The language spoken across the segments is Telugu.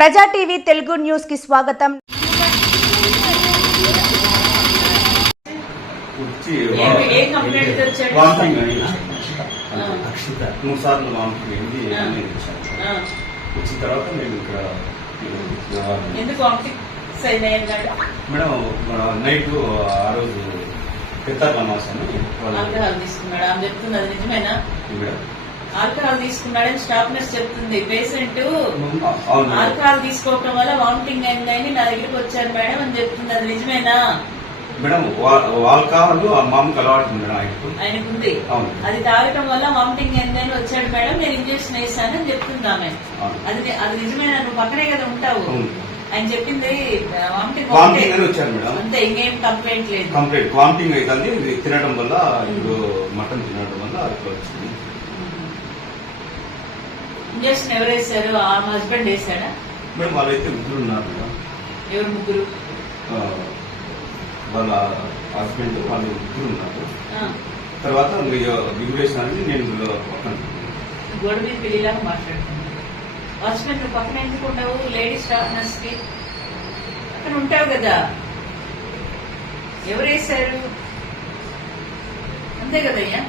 ప్రజా టీవీ తెలుగు న్యూస్ కి స్వాగతం. మేడం నైట్ ఆ రోజు తీసుకున్నాడు చెప్తుంది, అది నిజమేనా? ఆల్కహాల్ తీసుకున్నాడని స్టాఫ్ నర్స్ చెప్తుంది. పేషెంట్ ఆల్కహాల్ తీసుకోవటం వల్ల వామిటింగ్ అయిందని నా దగ్గరికి వచ్చాడు మేడం అని చెప్తుంది, అది నిజమేనా? మేడం ఆల్కహాల్ మామూలు అలవాటు మేడం ఆయనకుంది. అది తాగటం వల్ల వామిటింగ్ అయిందని వచ్చాడు మేడం, నేను ఇంజక్షన్ వేసానని చెప్తుంది ఆమె. అది నిజమేనా? నువ్వు పక్కనే కదా ఉంటావు. ఆయన చెప్పింది వామిటింగ్ అని వచ్చారు మేడం, అంతే, ఇంకేం కంప్లైంట్ లేదు. కంప్లైంట్ వామిటింగ్ అవుతుంది తినడం వల్ల, ఇప్పుడు మటన్ తినడం వల్ల అట్లా వచ్చింది. ఇంజక్షన్ ఎవరు వేశారు? ఆ హస్బెండ్ వేసాడా మేడం? వాళ్ళైతే ముగ్గురు ఉన్నారు మేడం. ఎవరు ముగ్గురు? వాళ్ళ హస్బెండ్ వాళ్ళు ముగ్గురు ఉన్నారు. తర్వాత డ్యూరేషన్ అనేది నేను గోడ మీద పెళ్లిలాగా మాట్లాడుతున్నాను. హస్బెండ్ నువ్వు పక్కన ఎందుకు ఉండవు? లేడీస్ స్టాఫ్ నర్స్ కి అక్కడ ఉంటావు కదా. ఎవరు వేశారు? అంతే కదయ్యా,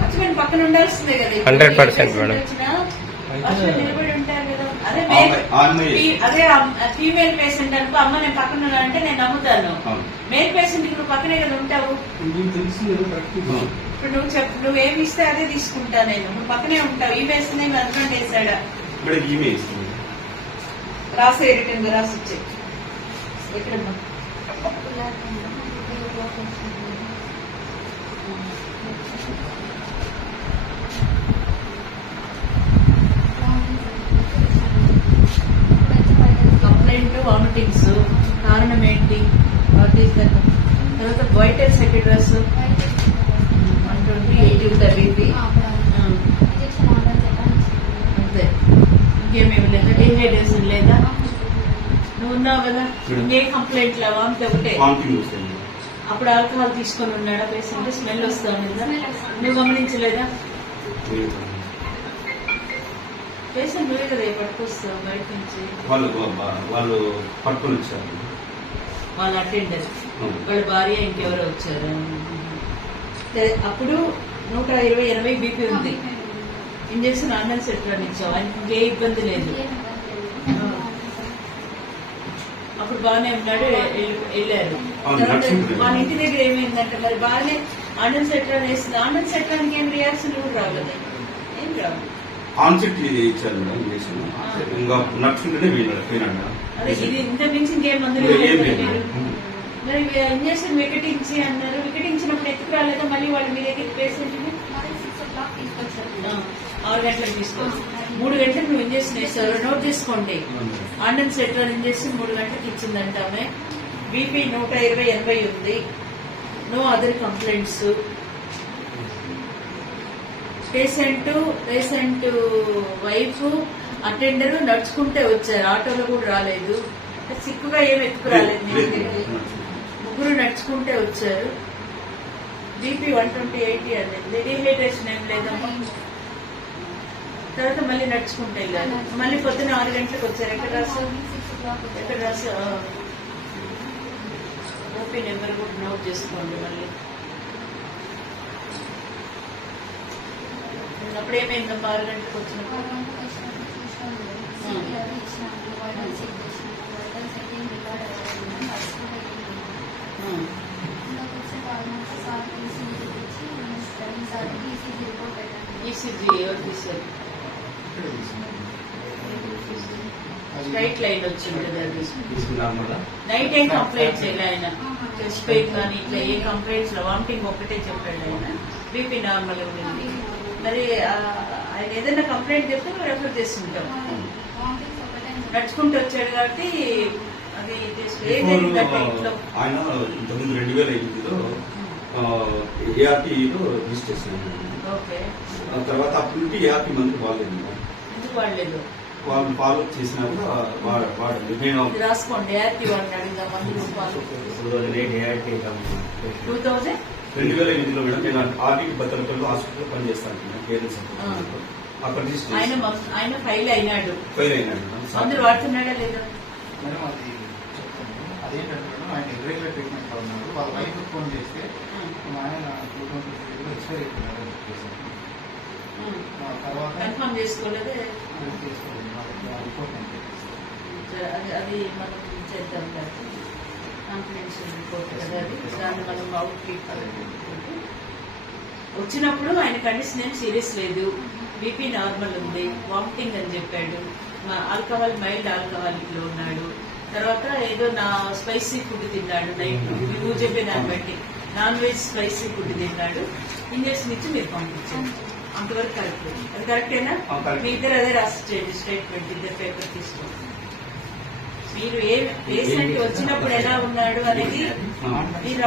హస్బెండ్ పక్కన ఉండాల్సిందే కదా. 100% నిలబడి ఉంటారు కదా. అదే ఫీమేల్ పేషెంట్ అనుకో, అమ్మ నేను పక్కన ఉన్నా అంటే నేను నమ్ముతాను. మేల్ పేషెంట్ నువ్వు పక్కనే కదా ఉంటావు. ఇప్పుడు నువ్వు చెప్పు, నువ్వేమి ఇస్తే అదే తీసుకుంటా నేను. నువ్వు పక్కనే ఉంటావు. ఈ పేషెంట్ ఏమి హస్బెండ్ వేసాడా? రాసే రిటర్న్ రాసి ఇచ్చే. ఎక్కడమ్మా? కంప్లైంట్ వామిటింగ్స్, కారణం ఏంటి? తర్వాత వైటల్ సెక్రెటరీస్ 120/80 బీపీ అంతే, ఇంకేమేమి లేదా? డిహైడ్రేషన్ లేదా? నువ్వు ఉన్నావు కదా, ఇంకేం కంప్లైంట్ లా? వామిట్ ఒకటే. అప్పుడు ఆల్కహాల్ తీసుకొని ఉన్నాడా పేషెంట్? స్మెల్ వస్తా ఉన్నదా? నువ్వు గమనించలేదా? పేషెంట్ నువ్వే కదా పట్టుకొస్తావు బయట నుంచి. వాళ్ళు పట్టుకొని వచ్చారు, వాళ్ళ అటెండర్, వాళ్ళ భార్య, ఇంకెవరో వచ్చారు. అప్పుడు 120/80 బీపీ ఉంది. ఇంజక్షన్ ఆర్డినెన్స్ ఎట్లా ఇచ్చావు? ఆయనకి ఇంకే ఇబ్బంది లేదు. అప్పుడు బాగానే ఉన్నాడు, వెళ్ళారు. వాళ్ళ ఇంటి దగ్గర ఏమైందంటే మరి బాగానే ఆర్డినెన్స్ ఎట్లా వేస్తుంది. ఆర్డినెన్స్ ఎట్లానికి ఏం రియాక్షన్ కూడా రావు కదా, ఏం రావు. ఆన్సెట్ ఇచ్చారు మేడం ఇంజక్షన్. ఇంకా నడుచుకుంటూనే పోయినాడు. అదే ఇది ఇంత మించి ఇంకేం మందులు మరి ఇంజక్షన్ వికటించి అన్నారు. వికటించినప్పుడు ఎత్తుకు రాలేదా మళ్ళీ వాళ్ళు మీ దగ్గర? పేషెంట్ 6 గంటలకు తీసుకోవచ్చు. 3 గంటలకు నువ్వు ఇంజక్షన్ వేస్తారు. నోట్ చేసుకోండి. ఆర్డినెన్స్ లెటర్ ఇంజక్షన్ 3 గంటలకు ఇచ్చిందంట ఆమె. బీపీ 120/80 ఉంది. No other complaints. Patient wife attender నడుచుకుంటే వచ్చారు, ఆటోలో కూడా రాలేదు. సిక్కుగా ఏమి ఎత్తుకు రాలేదు. ముగ్గురు నడుచుకుంటే వచ్చారు. బీపీ 120/80 అనేది. డిహైడ్రేషన్ ఏం లేదమ్మా. తర్వాత మళ్ళీ నడుచుకుంటే వెళ్ళారు. మళ్ళీ పొద్దున్న 6 గంటలకు వచ్చారు. ఎక్కడ రాసు ఓపీ నెంబర్ కూడా నోట్ చేసుకోండి. మళ్ళీ అప్పుడు ఏమైందమ్మా? 6 గంటలకు వచ్చినప్పుడు ఈసీజీ ఎవరు తీశారు? స్ట్రైట్ లైన్ వచ్చింది కదా. నైట్ ఏం కంప్లైంట్స్ చేయలే ఆయన. చెస్ట్ పెయిన్ కానీ ఇట్లా ఏ కంప్లైంట్స్ లో వామిటింగ్ ఒక్కటే చెప్పాడు ఆయన. బీపీ నార్మల్ ఉంది. మరి ఆయన ఏదైనా కంప్లైంట్ చెప్తే మేము రెఫర్ చేస్తుంటాం. నడుచుకుంటూ వచ్చాడు కాబట్టి అది ఇంట్లో ఆయన ఇంతకుముందు 2008లో ఏఆర్టీలో రిజిస్ట్రేషన్. ఓకే, తర్వాత అప్పటి నుండి ఏఆర్టీ మంది వాడలేదు. ఎందుకు వాడలేదు? వాళ్ళు ఫాలో చేసినా కూడా వాడండి. నేను రాసుకోండి. ఏఆర్టీ వాడిని అడిగిన మందులు 2008లో మేడం నేను ఆర్టీకి భద్రతలో హాస్పిటల్లో పనిచేస్తాను. అక్కడ ఆయన ఫైల్ అయినాడు, ఫెయిల్ అయినాడు. మందులు వాడుతున్నాడా లేదా? మేడం అది చెప్తాను. అదేంటంటే మేడం ఆయన ఇర్రెగ్యులర్ ట్రీట్మెంట్ లో ఉన్నారు. వాళ్ళ వైఫ్ ఫోన్ చేస్తే మా ఆయన 2023 ఎక్స్పైర్ అయిపోయినారు అని చెప్పేసి తర్వాత కన్ఫర్మ్ చేసుకోలేదే. చేసుకోలేదు. రిపోర్ట్ అది మనం చేద్దాం కాన్ఫిడెన్షియల్ రిపోర్ట్ కదా అది. దాన్ని మనం అవుట్ ట్రీట్ వచ్చినప్పుడు ఆయన కండిషన్ ఏం సీరియస్ లేదు, బీపీ నార్మల్ ఉంది, వామిటింగ్ అని చెప్పాడు, ఆల్కహాల్ మైల్డ్ ఆల్కహాలిక్ లో ఉన్నాడు. తర్వాత ఏదో నా స్పైసీ ఫుడ్ తిన్నాడు నైట్, నువ్వు చెప్పే దాన్ని బట్టి నాన్ వెజ్ స్పైసీ ఫుడ్ తిన్నాడు. ఇంజక్షన్ ఇచ్చి మీరు పంపించండి, అంతవరకు కరెక్ట్. అది కరెక్టేనా? మీ ఇద్దరు అదే రాసి చేయండి స్టేట్మెంట్, ఇద్దరు పేపర్ తీసుకోండి. మీరు ఏ పేషెంట్ వచ్చినప్పుడు ఎలా ఉన్నాడు అనేది మీరు